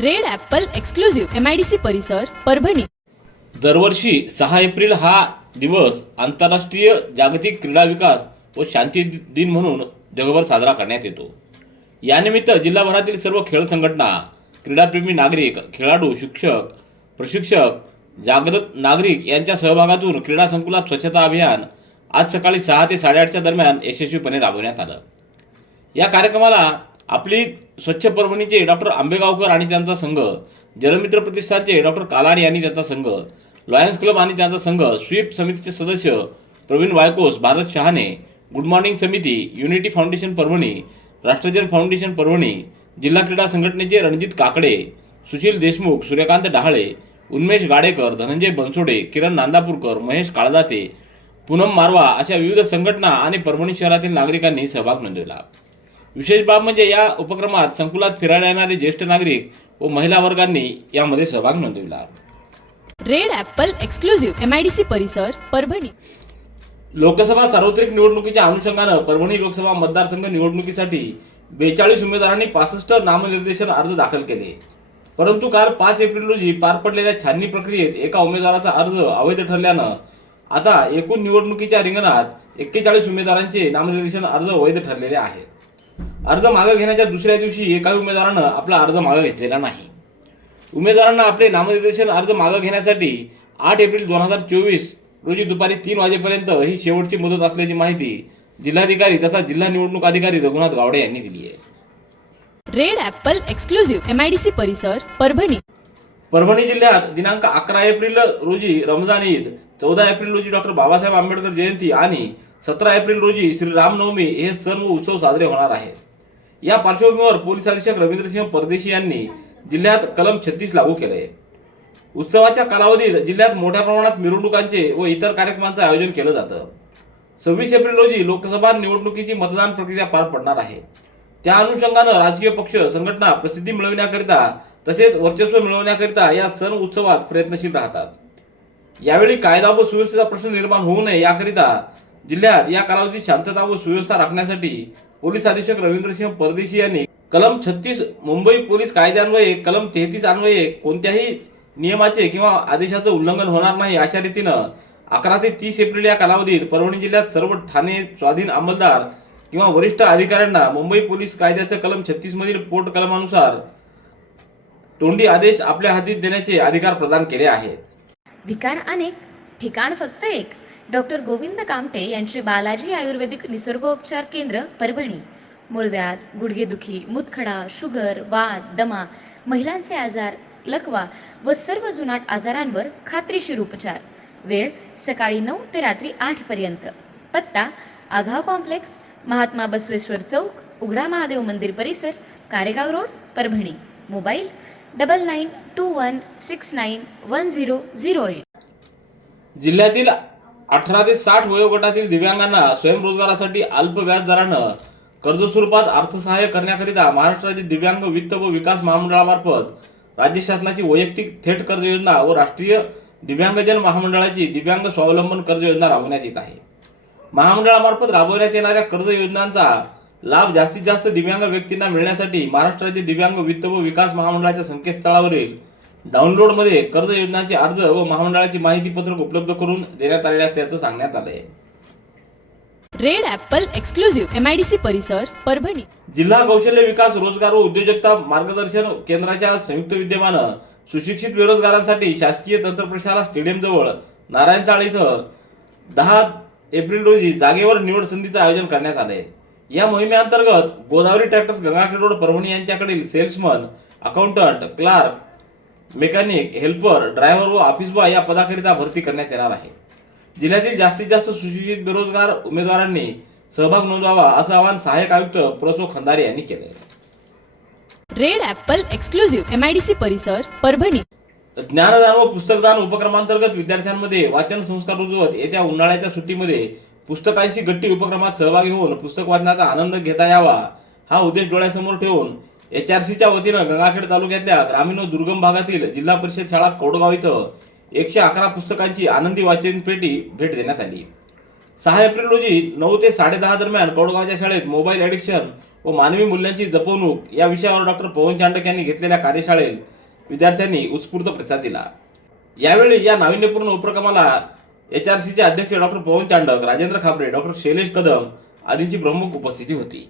Red apple exclusive MIDC परिसर परभणी. दरवर्षी सहा एप्रिल हा दिवस आंतरराष्ट्रीय जागतिक क्रीडा विकास व शांती दिन म्हणून जगभर साजरा करण्यात येतो. यानिमित्त जिल्हाभरातील सर्व खेळ संघटना क्रीडाप्रेमी नागरिक खेळाडू शिक्षक प्रशिक्षक जागृत नागरिक यांच्या सहभागातून क्रीडा संकुलात स्वच्छता अभियान आज सकाळी सहा ते साडेआठच्या दरम्यान यशस्वीपणे राबवण्यात आलं. या कार्यक्रमाला आपली स्वच्छ परभणीचे डॉक्टर आंबेगावकर आणि त्यांचा संघ जलमित्र प्रतिष्ठानचे डॉक्टर कालाणी आणि त्यांचा संघ लॉयन्स क्लब आणि त्यांचा संघ स्वीप समितीचे सदस्य प्रवीण वायकोस भारत शहाणे गुड मॉर्निंग समिती unity foundation Parbhani Rashtrajan foundation Parbhani जिल्हा क्रीडा संघटनेचे रणजित काकडे सुशील देशमुख सूर्यकांत डहाळे उन्मेश गाडेकर धनंजय बनसोडे किरण नांदापूरकर महेश काळदाते पूनम मारवा अशा विविध संघटना आणि परभणी शहरातील नागरिकांनी सहभाग नोंदवला. विशेष बाब म्हणजे या उपक्रमात संकुलात फिरायला येणारे ज्येष्ठ नागरिक व महिला वर्गांनी यामध्ये सहभाग नोंदविला. रेड ॲपल एक्सक्लुझिव्ह एमआयडीसी परिसर परभणी. लोकसभा सार्वत्रिक निवडणुकीच्या अनुषंगानं परभणी लोकसभा मतदारसंघ निवडणुकीसाठी बेचाळीस उमेदवारांनी पासष्ट नामनिर्देशन अर्ज दाखल केले. परंतु काल पाच एप्रिल रोजी पार पडलेल्या छाननी प्रक्रियेत एका उमेदवाराचा अर्ज अवैध ठरल्यानं आता एकूण निवडणुकीच्या रिंगणात एक्केचाळीस उमेदवारांचे नामनिर्देशन अर्ज वैध ठरलेले आहेत. अर्ज मागे घेण्याच्या दुसऱ्या दिवशी एकाही उमेदवारानं आपला अर्ज मागे घेतलेला नाही. उमेदवारांना आपले नामनिर्देशन अर्ज मागे घेण्यासाठी आठ एप्रिल दोन हजार चोवीस रोजी दुपारी तीन वाजेपर्यंत ही शेवटची मुदत असल्याची माहिती जिल्हाधिकारी तथा जिल्हा निवडणूक अधिकारी रघुनाथ गावडे यांनी दिली आहे. रेड ॲपल एक्सक्लुझिव्ह एमआयडीसी परिसर परभणी. परभणी जिल्ह्यात दिनांक अकरा एप्रिल रोजी रमजान ईद चौदा एप्रिल रोजी डॉक्टर बाबासाहेब आंबेडकर जयंती आणि सतरा एप्रिल रोजी श्री रामनवमी हे सण व उत्सव साजरे होणार आहेत. या पार्श्वभूमीवर पोलीस अधीक्षक रवींद्रसिंह परदेशी यांनी जिल्ह्यात कलम छत्तीस लागू केले उत्सवाच्या कालावधीत जिल्ह्यात मोठ्या प्रमाणात मिरवणुकांचे व इतर कार्यक्रमांचं आयोजन केलं जातं. सव्वीस एप्रिल रोजी लोकसभा निवडणुकीची मतदान प्रक्रिया पार पडणार आहे. त्या अनुषंगानं राजकीय पक्ष संघटना प्रसिद्धी मिळवण्याकरिता तसेच वर्चस्व मिळवण्याकरिता या सण उत्सवात प्रयत्नशील राहतात. यावेळी कायदा व सुव्यवस्थेचा प्रश्न निर्माण होऊ नये याकरिता जिल्ह्यात या कालावधीत शांतता व सुव्यवस्था राखण्यासाठी पोलीस अधीक्षक रवींद्रसिंह परदेशी यांनी कलम छत्तीस मुंबई पोलीस कायद्यान्वये कलम तेहतीस अन्वये कोणत्याही नियमाचे किंवा आदेशाचं उल्लंघन होणार नाही अशा रीतीनं अकरा ते तीस एप्रिल या कालावधीत परभणी जिल्ह्यात सर्व ठाणे स्वाधीन अंमलदार किंवा वरिष्ठ अधिकाऱ्यांना मुंबई पोलीस कायद्याचं कलम छत्तीस मधील पोट कलमानुसार तोंडी आदेश आपल्या हातीत देण्याचे अधिकार प्रदान केले आहेत. ठिकाण अनेक ठिकाण फक्त एक. डॉक्टर गोविंद कामटे यांचे बालाजी आयुर्वेदिक निसर्गोपचार केंद्र परभणी. मूळव्याध गुडघेदुखी मुतखडा शुगर वात दमा महिलांचे आजार लकवा व सर्व जुनाट आजारांवर खात्रीशीर उपचार. वेळ सकाळी नऊ ते रात्री आठ पर्यंत. पत्ता आघाव कॉम्प्लेक्स महात्मा बसवेश्वर चौक उघडा महादेव मंदिर परिसर Karegaon road Parbhani. Mobile double nine two one six nine one zero zero eight. जिल्ह्यातील अठरा ते साठ वयोगटातील दिव्यांगांना स्वयंरोजगारासाठी अल्प व्याज दरानं कर्ज स्वरूपात अर्थसहाय्य करण्याकरिता महाराष्ट्र राज्य दिव्यांग वित्त व विकास महामंडळामार्फत राज्य शासनाची वैयक्तिक थेट कर्ज योजना व राष्ट्रीय दिव्यांगजन महामंडळाची दिव्यांग स्वावलंबन कर्ज योजना राबवण्यात येत आहे. महामंडळामार्फत राबवण्यात येणाऱ्या कर्ज योजनांचा लाभ जास्तीत जास्त दिव्यांग व्यक्तींना मिळण्यासाठी महाराष्ट्र राज्य दिव्यांग वित्त व विकास महामंडळाच्या संकेतस्थळावरील डाउनलोडमध्ये कर्ज योजनांचे अर्ज व महामंडळाची माहिती पत्रक उपलब्ध करून देण्यात आलेले असल्याचं सांगण्यात आलं आहे रेड ॲपल एक्सक्लुझिव्ह एमआयडीसी परिसर परभणी. जिल्हा कौशल्य विकास रोजगार व उद्योजकता मार्गदर्शन केंद्राच्या संयुक्त विद्यमानं सुशिक्षित बेरोजगारांसाठी शासकीय तंत्रप्रशाला स्टेडियम जवळ नारायणचाळ इथं दहा एप्रिल रोजी जागेवर निवड संधीचं आयोजन करण्यात आले या मोहिमेअंतर्गत गोदावरी ट्रॅक्टर्स गंगाखेड रोड परभणी यांच्याकडील salesman accountant clerk mechanic helper driver व ऑफिस बॉय या पदाकरिता भरती करण्यात येणार आहे. जिल्ह्यातील जास्तीत जास्त सुशिक्षित बेरोजगार उमेदवारांनी सहभाग नोंदवावा असं आवाहन सहाय्यक आयुक्त प्रसो खंदारे यांनी केले रेड ॲपल एक्सक्लुझिव्ह एमआयडीसी परिसर परभणी. ज्ञानदान व पुस्तकदान उपक्रमांतर्गत विद्यार्थ्यांमध्ये वाचन संस्कार रुजवत येत्या उन्हाळ्याच्या सुट्टीमध्ये पुस्तकांशी गट्टी उपक्रमात सहभागी होऊन पुस्तक वाचनाचा आनंद घेता यावा हा उद्देश डोळ्यासमोर ठेवून एच आर सीच्या वतीनं गंगाखेड तालुक्यातल्या ग्रामीण व दुर्गम भागातील जिल्हा परिषद शाळा कोडगाव इथं एकशे अकरा पुस्तकांची आनंदी वाचन पेटी भेट देण्यात आली. सहा एप्रिल रोजी नऊ ते साडेदहा दरम्यान कोडगावच्या शाळेत मोबाईल ॲडिक्शन व मानवी मूल्यांची जपवणूक या विषयावर डॉक्टर पवन चांडक यांनी घेतलेल्या कार्यशाळेत विद्यार्थ्यांनी उत्स्फूर्त प्रतिसाद दिला. यावेळी या नाविन्यपूर्ण उपक्रमाला एच आर सीचे अध्यक्ष डॉक्टर पवन चांडक राजेंद्र खाबरे डॉक्टर शैलेश कदम आदींची प्रमुख उपस्थिती होती.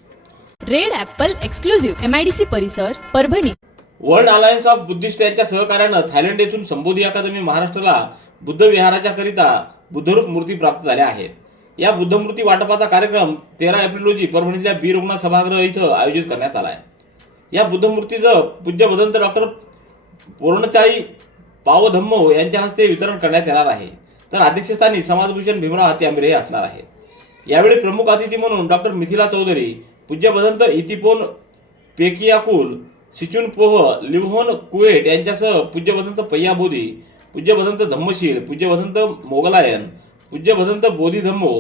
रेड ऍपल एक्सक्लुझिव्ह एमआयडीसी परिसर Parbhani. World alliance of Buddhist यांच्या सहकार्यानं थायलंड येथून संबोधी अकादमी महाराष्ट्राला बुद्ध विहाराच्या करिता बुद्धरूप मूर्ती प्राप्त झाल्या आहेत. या बुद्धमूर्ती वाटपाचा कार्यक्रम तेरा एप्रिल रोजी परभणीतल्या बी रुग्णा सभागृह इथं आयोजित करण्यात आला आहे. या बुद्ध मूर्तीचं पूज्य भदंत डॉक्टर पूर्णचाई पावधम्मो यांच्या हस्ते वितरण करण्यात येणार आहे. तर अध्यक्षस्थानी समाजभूषण भीमराव हाती आंबिरे असणार आहेत. यावेळी प्रमुख अतिथी म्हणून डॉक्टर मिथिला चौधरी पूज्य भदंत इतिपोन पेकियाकुल सिचुन पोह लिव्होन कुवेट यांच्यासह पूज्य भदंत पय्या बोधी पूज्य भदंत धम्मशील पूज्य भदंत मोगलायन पूज्य Bhadant Bodhi Dhammo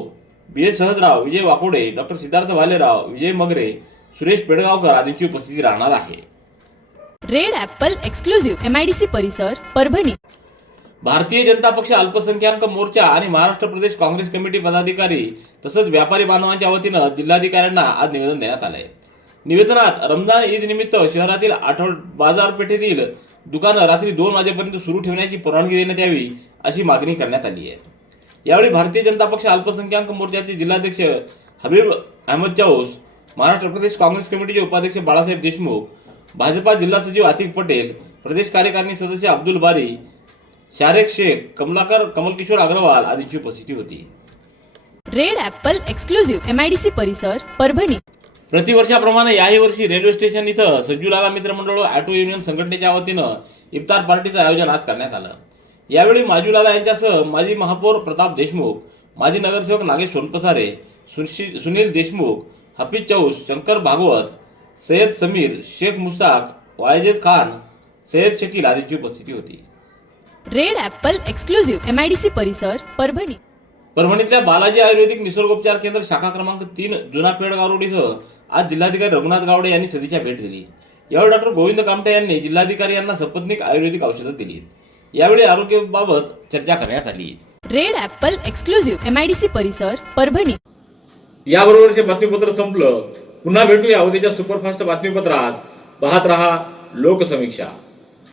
B S Sahajrao Vijay Wakode doctor Siddharth Bhalerao Vijay Magare Suresh Pedgaonkar आदींची उपस्थिती राहणार आहे. Red apple exclusive M I D C Parbhani Parbhani. Bharatiya Janata पक्ष अल्पसंख्याक मोर्चा आणि महाराष्ट्र प्रदेश काँग्रेस कमिटी पदाधिकारी तसंच व्यापारी बांधवांच्या वतीनं जिल्हाधिकाऱ्यांना आज निवेदन देण्यात आलंय. निवेदनात रमजान ईद निमित्त शहरातील आठवड बाजारपेठेतील दुकानं रात्री दोन वाजेपर्यंत सुरू ठेवण्याची परवानगी देण्यात यावी अशी मागणी करण्यात आली आहे. यावेळी भारतीय जनता पक्ष अल्पसंख्याक मोर्चाचे जिल्हाध्यक्ष हबीब अहमद चाऊस महाराष्ट्र प्रदेश काँग्रेस कमिटीचे उपाध्यक्ष बाळासाहेब देशमुख भाजपा जिल्हा सचिव आतिक पटेल प्रदेश कार्यकारिणी सदस्य अब्दुल बारी शारेक शेख कमलाकर कमलकिशोर अग्रवाल आदींची उपस्थिती होती. Red apple exclusive M I D C Parbhani Parbhani. प्रतिवर्षाप्रमाणे याही वर्षी रेल्वे स्टेशन इथं सज्जूलाला मित्रमंडळ ऑटो युनियन संघटनेच्या वतीनं इफ्तार पार्टीचं आयोजन आज करण्यात आलं. यावेळी माजूलाला यांच्यासह माजी महापौर प्रताप देशमुख माजी नगरसेवक नागेश सोनपसारे सुनील देशमुख हफीज चौस शंकर भागवत सय्यद समीर शेख मुसाक वायजेद खान सय्यद शकील आदींची उपस्थिती होती. Red apple exclusive M I D C Parbhani Parbhani. परभणीतल्या Balaji आयुर्वेदिक निसर्गोपचार केंद्र शाखा क्रमांक तीन जुना पेडगाव रोड इथं आज जिल्हाधिकारी रघुनाथ गावडे यांनी सदिच्छा भेट दिली. यावेळी डॉक्टर गोविंद कामटे यांनी जिल्हाधिकारी यांना सपत्निक आयुर्वेदिक औषधं दिली. यावेळी आरोग्याबाबत चर्चा करण्यात आली. Red apple exclusive M I D C Parbhani Parbhani. याबरोबरचे बातमीपत्र संपलं. पुन्हा भेटूया उद्याच्या सुपरफास्ट बातमीपत्रात. पाहत रहा लोकसमीक्षा.